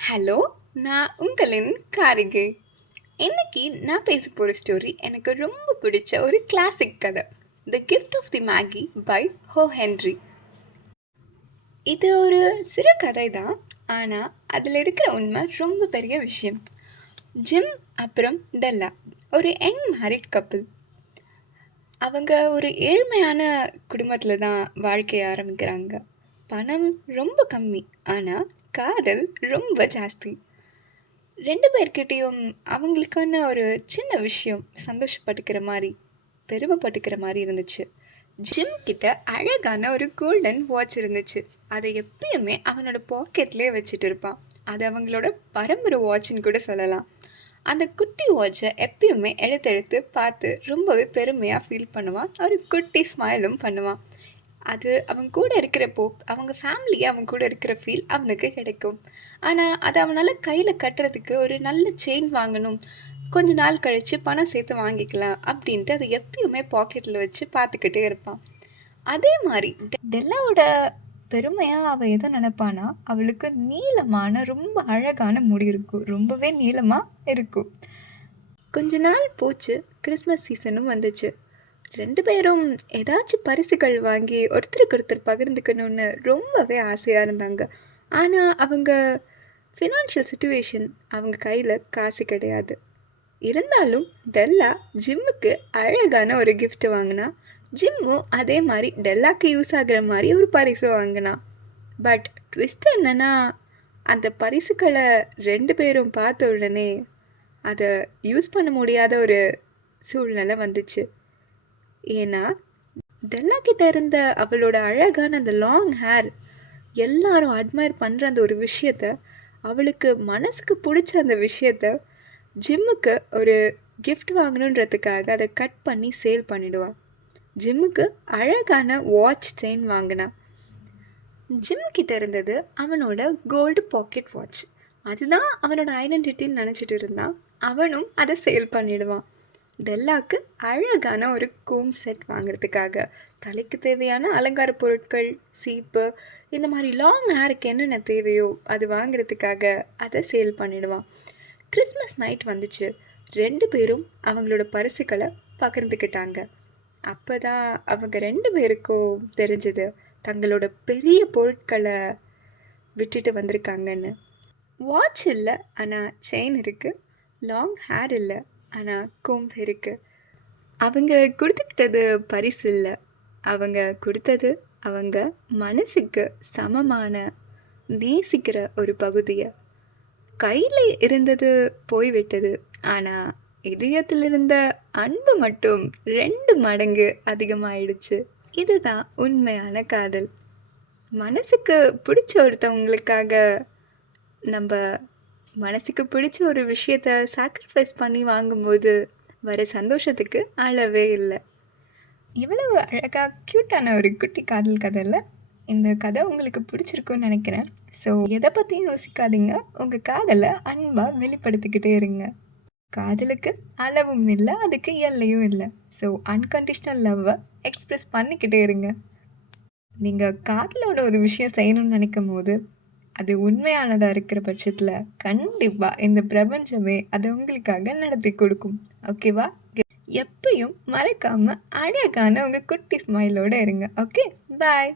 Hello, நான் உங்களின் காரிகை. இன்னைக்கு நான் பேச போகிற ஸ்டோரி எனக்கு ரொம்ப பிடிச்ச ஒரு கிளாசிக் கதை. The gift of the Magi by O Henry. இது ஒரு சிறு கதை தான், ஆனால் அதில் இருக்கிற உண்மை ரொம்ப பெரிய விஷயம். ஜிம் அப்புறம் டெல்லா ஒரு யங் மேரிட் கப்பிள். அவங்க ஒரு ஏழ்மையான குடும்பத்தில் தான் வாழ்க்கையை ஆரம்பிக்கிறாங்க. பணம் ரொம்ப கம்மி, ஆனால் காதல் ரொம்ப ஜாஸ்தி. 2 பேர்கிட்டயும் அவங்களுக்கான ஒரு சின்ன விஷயம் சந்தோஷப்பட்டுக்கிற மாதிரி, பெருமைப்பட்டுக்கிற மாதிரி இருந்துச்சு. ஜிம் கிட்ட அழகான ஒரு கோல்டன் வாட்ச் இருந்துச்சு. அதை எப்பயுமே அவனோட பாக்கெட்லேயே வச்சுட்டு இருப்பான். அது அவங்களோட பரம்பரை வாட்ச்னு கூட சொல்லலாம். அந்த குட்டி வாட்சை எப்பயுமே எடுத்து பார்த்து ரொம்பவே பெருமையாக ஃபீல் பண்ணுவான். ஒரு குட்டி ஸ்மைலும் பண்ணுவான். அது அவங்க கூட இருக்கிறப்போ அவங்க ஃபேமிலியே அவங்க கூட இருக்கிற ஃபீல் அவனுக்கு கிடைக்கும். ஆனால் அது அவனால் கையில் கட்டுறதுக்கு ஒரு நல்ல செயின் வாங்கணும், கொஞ்ச நாள் கழித்து பணம் சேர்த்து வாங்கிக்கலாம் அப்படின்ட்டு அதை எப்பயுமே பாக்கெட்டில் வச்சு பார்த்துக்கிட்டே இருப்பான். அதே மாதிரி டெல்லாவோட பெருமையாக அவள் எதை நினைப்பானா, அவளுக்கு நீளமான ரொம்ப அழகான முடி இருக்கும், ரொம்பவே நீளமாக இருக்கும். கொஞ்ச நாள் போச்சு, கிறிஸ்மஸ் சீசனும் வந்துச்சு. 2 பேரும் ஏதாச்சும் பரிசுகள் வாங்கி ஒருத்தருக்கு ஒருத்தர் பகிர்ந்துக்கணும்னு ரொம்பவே ஆசையாக இருந்தாங்க. ஆனால் அவங்க ஃபினான்ஷியல் சுச்சுவேஷன், அவங்க கையில் காசு கிடையாது. இருந்தாலும் டெல்லா ஜிம்முக்கு அழகான ஒரு gift வாங்கினா. ஜிம்மும் அதே மாதிரி டெல்லாக்கு யூஸ் ஆகிற மாதிரி ஒரு பரிசு வாங்கினான். பட் ட்விஸ்ட் என்னென்னா, அந்த பரிசுகளை 2 பேரும் பார்த்த உடனே அதை யூஸ் பண்ண முடியாத ஒரு சூழ்நிலை வந்துச்சு. ஏன்னா டெல்லா கிட்ட இருந்த அவளோட அழகான அந்த லாங் ஹேர், எல்லாரும் அட்மையர் பண்ணுற அந்த ஒரு விஷயத்த, அவளுக்கு மனசுக்கு பிடிச்ச அந்த விஷயத்த ஜிம்முக்கு ஒரு கிஃப்ட் வாங்கணுன்றதுக்காக அதை கட் பண்ணி சேல் பண்ணிடுவான். ஜிம்முக்கு அழகான வாட்ச் செயின் வாங்கினான். ஜிம் கிட்ட இருந்தது அவனோட கோல்டு பாக்கெட் வாட்ச். அதுதான் அவனோட ஐடென்டிட்டின்னு நினச்சிட்டு இருந்தான். அவனும் அதை சேல் பண்ணிடுவான். டெல்லாக்கு அழகான ஒரு கோம் செட் வாங்குறதுக்காக, தலைக்கு தேவையான அலங்கார பொருட்கள், சீப்பு, இந்த மாதிரி லாங் ஹேருக்கு என்னென்ன தேவையோ அது வாங்குறதுக்காக அதை சேல் பண்ணிடுவான். கிறிஸ்மஸ் நைட் வந்துச்சு. 2 பேரும் அவங்களோட பரிசுகளை பகிர்ந்துக்கிட்டாங்க. அப்போ தான் அவங்க 2 பேருக்கும் தெரிஞ்சது, தங்களோட பெரிய பொருட்களை விட்டுட்டு வந்திருக்காங்கன்னு. வாட்ச் இல்லை, ஆனால் செயின் இருக்குது. லாங் ஹேர் இல்லை, ஆனால் கோம்பு இருக்குது. அவங்க கொடுத்துக்கிட்டது பரிசு இல்லை, அவங்க கொடுத்தது அவங்க மனசுக்கு சமமான நேசிக்கிற ஒரு பகுதியை. கையில் இருந்தது போய்விட்டது, ஆனால் இதயத்தில் இருந்த அன்பு மட்டும் 2 மடங்கு அதிகமாயிடுச்சு. இதுதான் உண்மையான காதல். மனசுக்கு பிடிச்ச ஒருத்தவங்களுக்காக நம்ம மனசுக்கு பிடிச்ச ஒரு விஷயத்த சாக்ரிஃபைஸ் பண்ணி வாங்கும்போது வர சந்தோஷத்துக்கு அளவே இல்லை. இவ்வளவு அழகாக க்யூட்டான ஒரு குட்டி காதல் கதையில் இந்த கதை உங்களுக்கு பிடிச்சிருக்குன்னு நினைக்கிறேன். ஸோ எதை பற்றியும் யோசிக்காதீங்க, உங்கள் காதலை அன்பாக வெளிப்படுத்திக்கிட்டே இருங்க. காதலுக்கு அளவும் இல்லை, அதுக்கு எல்லையும் இல்லை. ஸோ அன்கண்டிஷ்னல் லவ்வை எக்ஸ்ப்ரெஸ் பண்ணிக்கிட்டே இருங்க. நீங்கள் காதலோட ஒரு விஷயம் செய்யணும்னு நினைக்கும் போது அது உண்மையானதாக இருக்கிற பட்சத்தில் கண்டிப்பாக இந்த பிரபஞ்சமே அதை உங்களுக்காக நடத்தி கொடுக்கும். ஓகேவா? எப்பயும் மறக்காமல் அழகான உங்கள் குட்டி ஸ்மைலோடு இருங்க. ஓகே, பாய்.